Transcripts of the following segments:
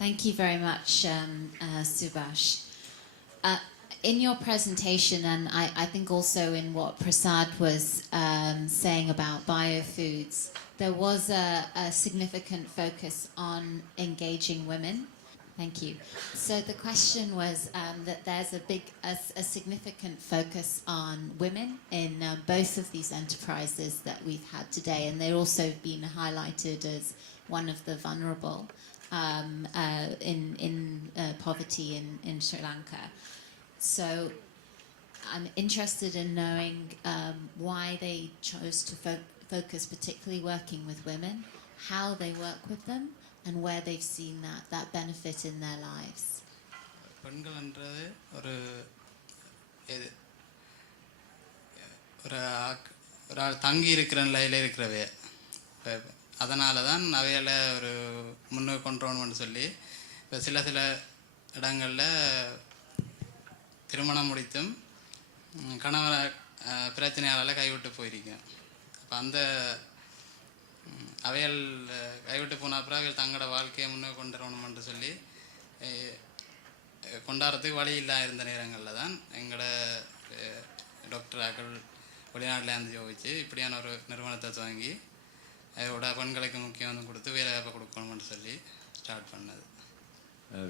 Thank you very much, Subhash. In your presentation, and I think also in what Prasad was saying about biofoods, there was a significant focus on engaging women. Thank you. So the question was that there's a significant focus on women in both of these enterprises that we've had today, and they're also been highlighted as one of the vulnerable in poverty in Sri Lanka. So I'm interested in knowing why they chose to focus particularly working with women, how they work with them, and where they've seen that benefit in their lives. பெண்கள்ன்றது ஒரு தங்கி இருக்கிற நிலையில் இருக்கிறவே, அதனால தான் அவையில் ஒரு முன்னுக்கு கொண்டு வரணும்னு சொல்லி இப்போ சில இடங்களில் திருமணம் முடித்தும் கணவரை பிரச்சனையால் கைவிட்டு போயிருக்கேன். அப்போ அந்த அவைகள் கைவிட்டு போன அப்புறம் அவைகள் தங்களோட வாழ்க்கையை முன்னே கொண்டு வரணும்னு சொல்லி கொண்டாடுறதுக்கு வழி இல்லாத இருந்த நேரங்களில் தான் எங்களோட டாக்டராக்கள் வெளிநாட்டில் இருந்து யோசிச்சு இப்படியான ஒரு நிறுவனத்தை துவங்கி அதோட பெண்களுக்கு முக்கியம் கொடுத்து வேலை வாய்ப்பை கொடுக்கணும்னு சொல்லி ஸ்டார்ட் பண்ணது.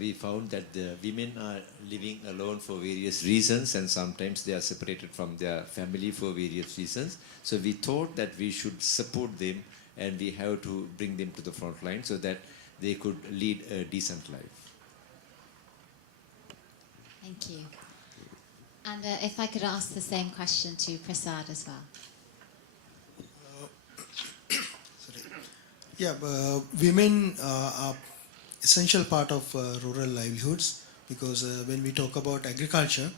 We found that the women are living alone for various reasons, and sometimes they are separated from their family for various reasons. So we thought that we should support them and we have to bring them to the front line so that they could lead a decent life. Thank you. And if I could ask the same question to Prasad as well. Women are essential part of rural livelihoods because when we talk about agriculture,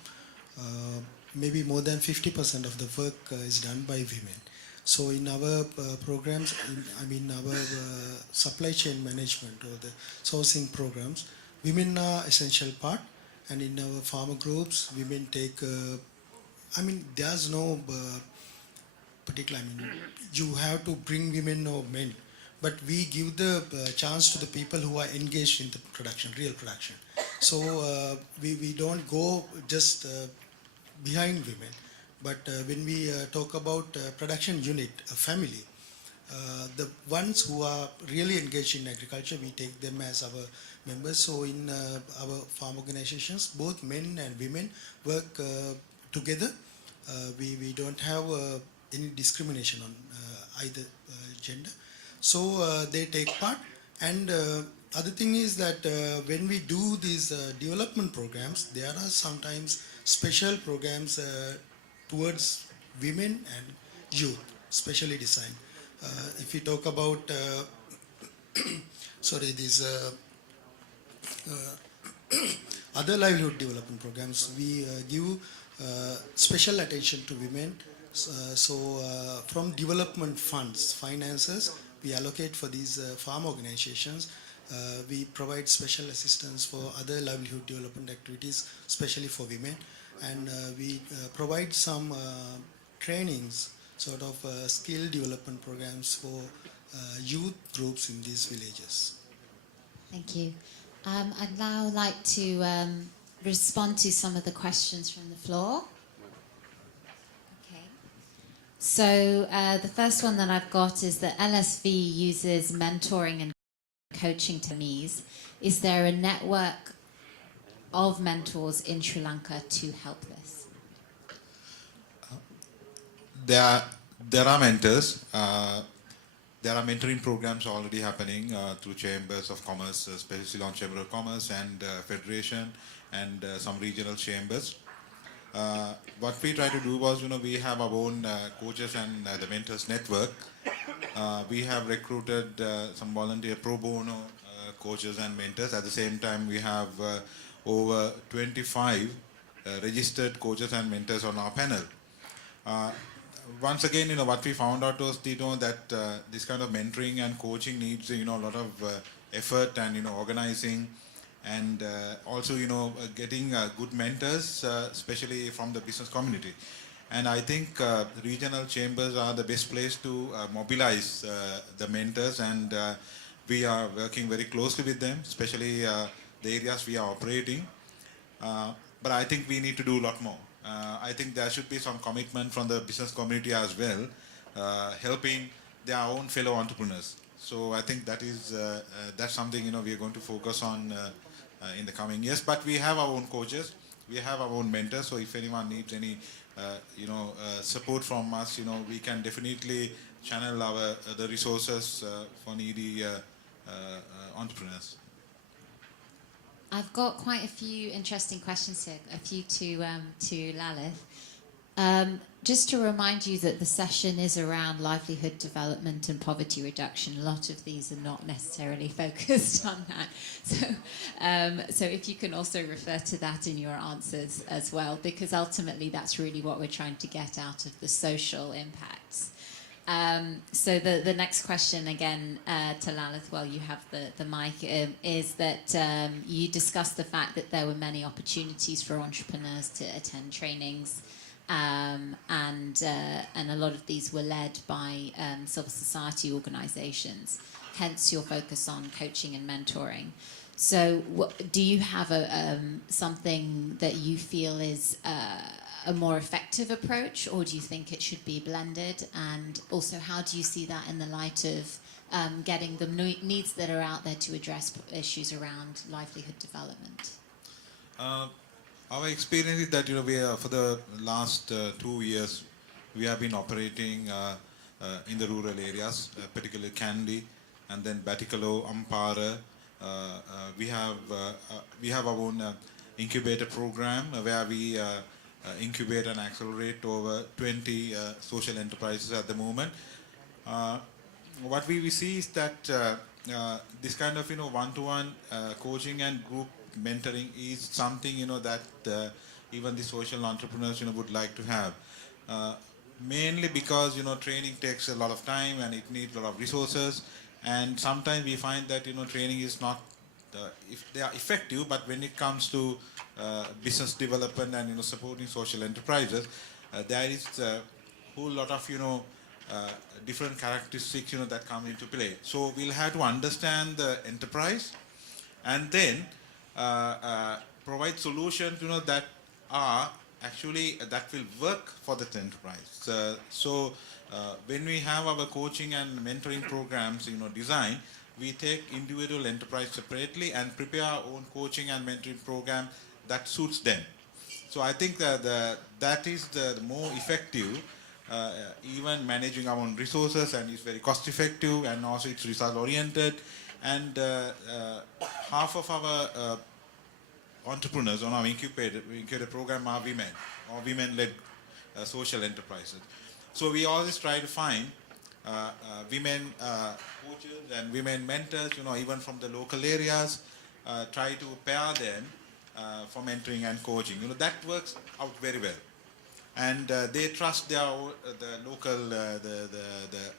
maybe more than 50% of the work is done by women. So in our programs, our supply chain management or the sourcing programs, women are essential part, and in our farmer groups, women take. There's no particular. You have to bring women or men, but we give the chance to the people who are engaged in the production, real production. So we don't go just behind women. But when we talk about production unit, a family, the ones who are really engaged in agriculture, we take them as our members. So in our farm organizations, both men and women work together. We don't have any discrimination on either gender. So they take part. And other thing is that when we do these development programs, there are sometimes special programs towards women and youth, specially designed. If we talk about these other livelihood development programs, we give special attention to women. From development funds, finances, we allocate for these farm organizations. We provide special assistance for other livelihood development activities, especially for women. And we provide some trainings, sort of skill development programs for youth groups in these villages. Thank you. I'd now like to respond to some of the questions from the floor. Okay. So the first one that I've got is that LSV uses mentoring and coaching to SMEs. Is there a network of mentors in Sri Lanka to help this? There are mentors. There are mentoring programs already happening through chambers of commerce, especially on Chamber of Commerce and Federation and some regional chambers. What we try to do was, we have our own coaches and the mentors network. We have recruited some volunteer pro bono coaches and mentors. At the same time, we have over 25 registered coaches and mentors on our panel. Once again, what we found out was, that this kind of mentoring and coaching needs, a lot of effort and, organizing and also, getting good mentors, especially from the business community. And I think regional chambers are the best place to mobilize the mentors and We are working very closely with them, especially the areas we are operating. But I think we need to do a lot more. I think there should be some commitment from the business community as well, helping their own fellow entrepreneurs. So I think that is that's something we are going to focus on in the coming years. But we have our own coaches, we have our own mentors. So if anyone needs any support from us, we can definitely channel our the resources for needy entrepreneurs. I've got quite a few interesting questions here, a few to Lalith. Just to remind you that the session is around livelihood development and poverty reduction. A lot of these are not necessarily focused on that. So if you can also refer to that in your answers as well, because ultimately that's really what we're trying to get out of the social impacts. So the next question again to Lalith, while you have the mic, is that you discussed the fact that there were many opportunities for entrepreneurs to attend trainings, and a lot of these were led by civil society organizations, hence your focus on coaching and mentoring. So do you have something that you feel is a more effective approach, or do you think it should be blended? And also, how do you see that in the light of getting the needs that are out there to address issues around livelihood development? Our experience is that we are, for the last 2 years we have been operating in the rural areas, particularly Kandy, and then Batikalo, Ampara. We have our own incubator program where we incubate and accelerate over 20 social enterprises at the moment. What we see is that this kind of one-to-one coaching and group mentoring is something that even the social entrepreneurs would like to have. Mainly because training takes a lot of time and it needs a lot of resources, and sometimes we find that training is not if they are effective, but when it comes to business development and supporting social enterprises, there is a whole lot of different characteristics that come into play. So we'll have to understand the enterprise and then provide solutions that are actually that will work for that enterprise. So when we have our coaching and mentoring programs designed, we take individual enterprise separately and prepare our own coaching and mentoring program that suits them. So I think that is the more effective, even managing our own resources, and it's very cost effective, and also it's result oriented. And half of our entrepreneurs on our incubator program are women or women-led social enterprises. So we always try to find women coaches and women mentors, even from the local areas, try to pair them for mentoring and coaching. That works out very well. And they trust the local the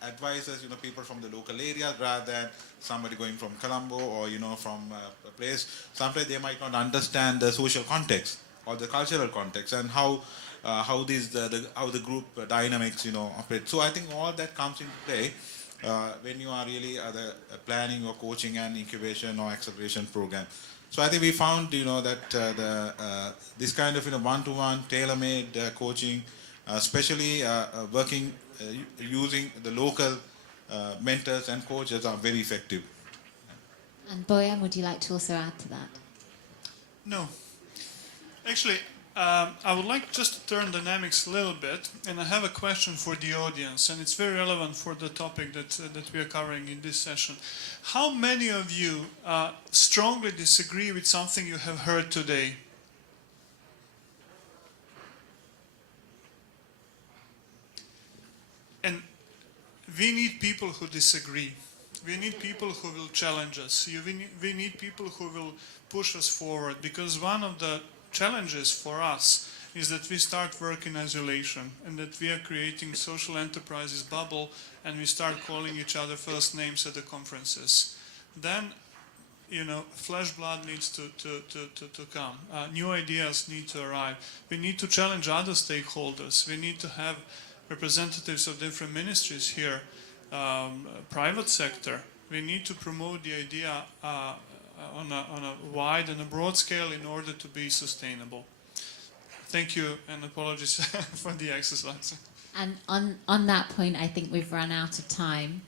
advisors, people from the local areas, rather than somebody going from Colombo or from a place. Sometimes they might not understand the social context or the cultural context and how the group dynamics operate. So I think all that comes into play when you are really planning your coaching and incubation or acceleration program. So I think we found that this kind of one-to-one tailor-made coaching, especially working using the local mentors and coaches, are very effective. And Boyan, would you like to also add to that? No. Actually, I would like just to turn dynamics a little bit, and I have a question for the audience, and it's very relevant for the topic that we are covering in this session. How many of you strongly disagree with something you have heard today? And we need people who disagree. We need people who will challenge us. We need people who will push us forward, because one of the challenges for us is that we start work in isolation, and that we are creating social enterprises bubble, and we start calling each other first names at the conferences. Then, flesh blood needs to come. New ideas need to arrive. We need to challenge other stakeholders. We need to have representatives of different ministries here, private sector. We need to promote the idea on a wide and a broad scale in order to be sustainable. Thank you, and apologies for the exercise. And on that point, I think we've run out of time.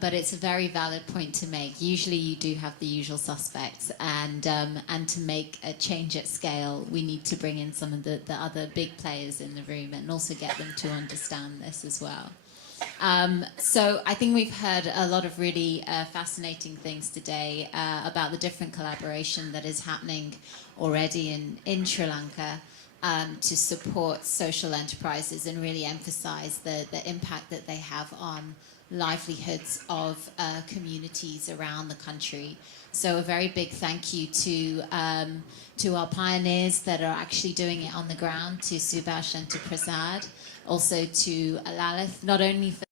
But it's a very valid point to make. Usually you do have the usual suspects, and to make a change at scale, we need to bring in some of the other big players in the room and also get them to understand this as well. So I think we've heard a lot of really fascinating things today about the different collaboration that is happening already in Sri Lanka to support social enterprises and really emphasize the impact that they have on livelihoods of communities around the country. So a very big thank you to our pioneers that are actually doing it on the ground, to Subhash and to Prasad, also to Lalith, not only for